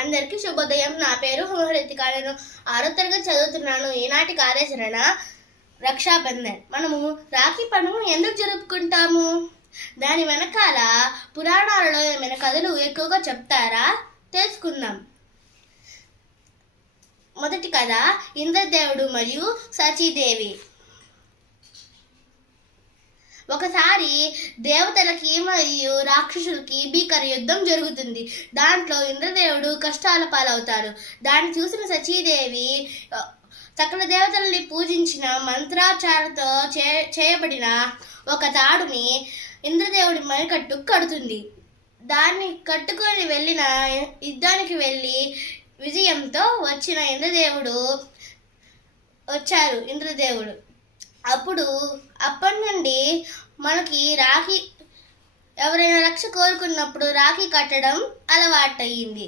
అందరికీ శుభోదయం. నా పేరు హోమరితిక. నేను 6వ తరగతి చదువుతున్నాను. ఈనాటి కార్యాచరణ రక్షాబంధన్. మనము రాఖీ పండుగను ఎందుకు జరుపుకుంటాము? దాని వెనకాల పురాణాలలో ఏమైనా కథలు ఎక్కువగా చెప్తారా? తెలుసుకుందాం. మొదటి కథ ఇంద్రదేవుడు మరియు సచీదేవి. ఒకసారి దేవతలకి మరియు రాక్షసులకి భీకర యుద్ధం జరుగుతుంది. దాంట్లో ఇంద్రదేవుడు కష్టాల పాలవుతాడు. దాన్ని చూసిన సచీదేవి సకల దేవతల్ని పూజించిన మంత్రాచారతో చేయబడిన ఒక తాడుని ఇంద్రదేవుడి మణికట్టు కడుతుంది. దాన్ని కట్టుకొని వెళ్ళిన యుద్ధానికి వెళ్ళి విజయంతో వచ్చిన ఇంద్రదేవుడు అప్పటి నుండి మనకి రాఖీ ఎవరైనా రక్ష కోరుకున్నప్పుడు రాఖీ కట్టడం అలవాటయ్యింది.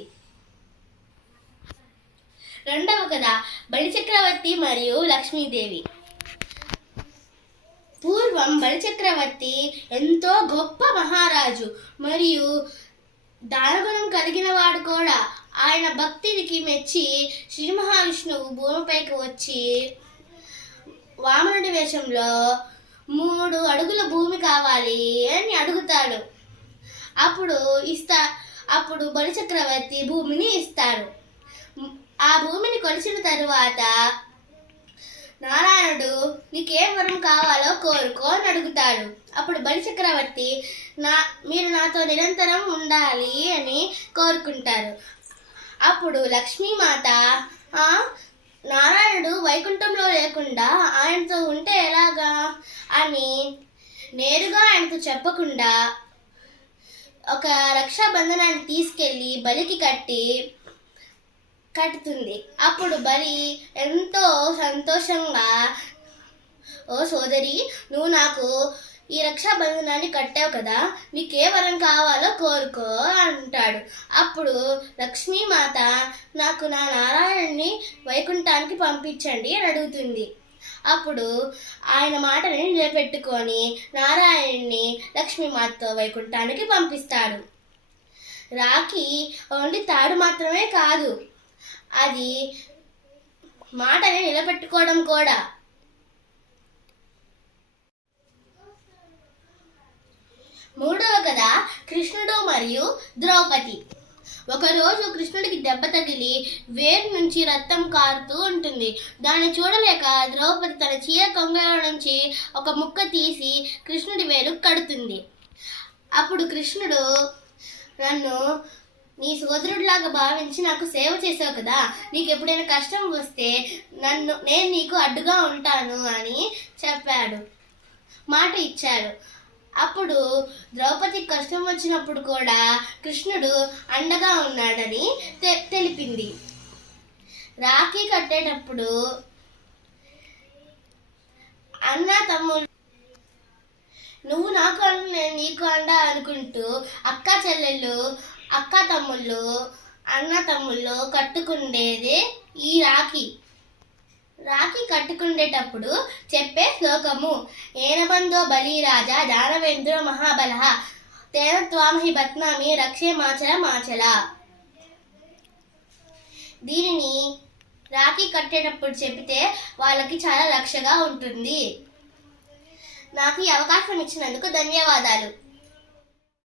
రెండవ కథ బలిచక్రవర్తి మరియు లక్ష్మీదేవి. పూర్వం బలిచక్రవర్తి ఎంతో గొప్ప మహారాజు మరియు దానగుణం కలిగిన వాడు కూడా. ఆయన భక్తికి మెచ్చి శ్రీ మహావిష్ణువు భూమిపైకి వచ్చి వామనుడి వేషంలో 3 అడుగుల భూమి కావాలి అని అడుగుతాడు. అప్పుడు బలిచక్రవర్తి భూమిని ఇస్తాడు. ఆ భూమిని కొలిచిన తరువాత నారాయణుడు నీకేం వరం కావాలో కోరుకో అని అడుగుతాడు. అప్పుడు బలిచక్రవర్తి మీరు నాతో నిరంతరం ఉండాలి అని కోరుకుంటారు. అప్పుడు లక్ష్మీమాత నారాయణుడు వైకుంఠంలో లేకుండా ఆయనతో ఉంటే ఎలాగా అని నేరుగా ఆయనతో చెప్పకుండా ఒక రక్షాబంధనాన్ని తీసుకెళ్ళి బలికి కట్టుతుంది. అప్పుడు బలి ఎంతో సంతోషంగా, ఓ సోదరి, నువ్వు నాకు ఈ రక్షాబంధనాన్ని కట్టావు కదా, నీకే వరం కావాలో కోరుకో అంటాడు. అప్పుడు లక్ష్మీమాత నాకు నా నారాయణుని వైకుంఠానికి పంపించండి అని అడుగుతుంది. అప్పుడు ఆయన మాటని నిలబెట్టుకొని నారాయణుని లక్ష్మీమాతతో వైకుంఠానికి పంపిస్తాడు. రాఖీ ఓన్లీ తాడు మాత్రమే కాదు, అది మాటని నిలబెట్టుకోవడం కూడా. మూడవ కథ కృష్ణుడు మరియు ద్రౌపది. ఒకరోజు కృష్ణుడికి దెబ్బ తగిలి వేరు నుంచి రక్తం కారుతూ ఉంటుంది. దాన్ని చూడలేక ద్రౌపది తన చీర కొంగలో నుంచి ఒక ముక్క తీసి కృష్ణుడి వేలు కడుతుంది. అప్పుడు కృష్ణుడు, నన్ను నీ సోదరుడిలాగా భావించి నాకు సేవ చేసావు కదా, నీకు ఎప్పుడైనా కష్టం వస్తే నేను నీకు అడ్డుగా ఉంటాను అని మాట ఇచ్చాడు. అప్పుడు ద్రౌపదికి కష్టం వచ్చినప్పుడు కూడా కృష్ణుడు అండగా ఉన్నాడని తెలిపింది. రాఖీ కట్టేటప్పుడు అన్న తమ్ముళ్ళు నువ్వు నాకు అండ నేను నీకు అండ అనుకుంటూ అక్క తమ్ముళ్ళు అన్న తమ్ముళ్ళు కట్టుకుండేదే ఈ రాఖీ. రాఖీ కట్టుకుండేటప్పుడు చెప్పే శ్లోకము ఏనబందో బలి రాజా దానవేంద్రో మహాబల తేన త్వామహి బత్నామి రక్షే మాచల. దీనిని రాఖీ కట్టేటప్పుడు చెబితే వాళ్ళకి చాలా రక్షగా ఉంటుంది. నాకు ఈ అవకాశం ఇచ్చినందుకు ధన్యవాదాలు.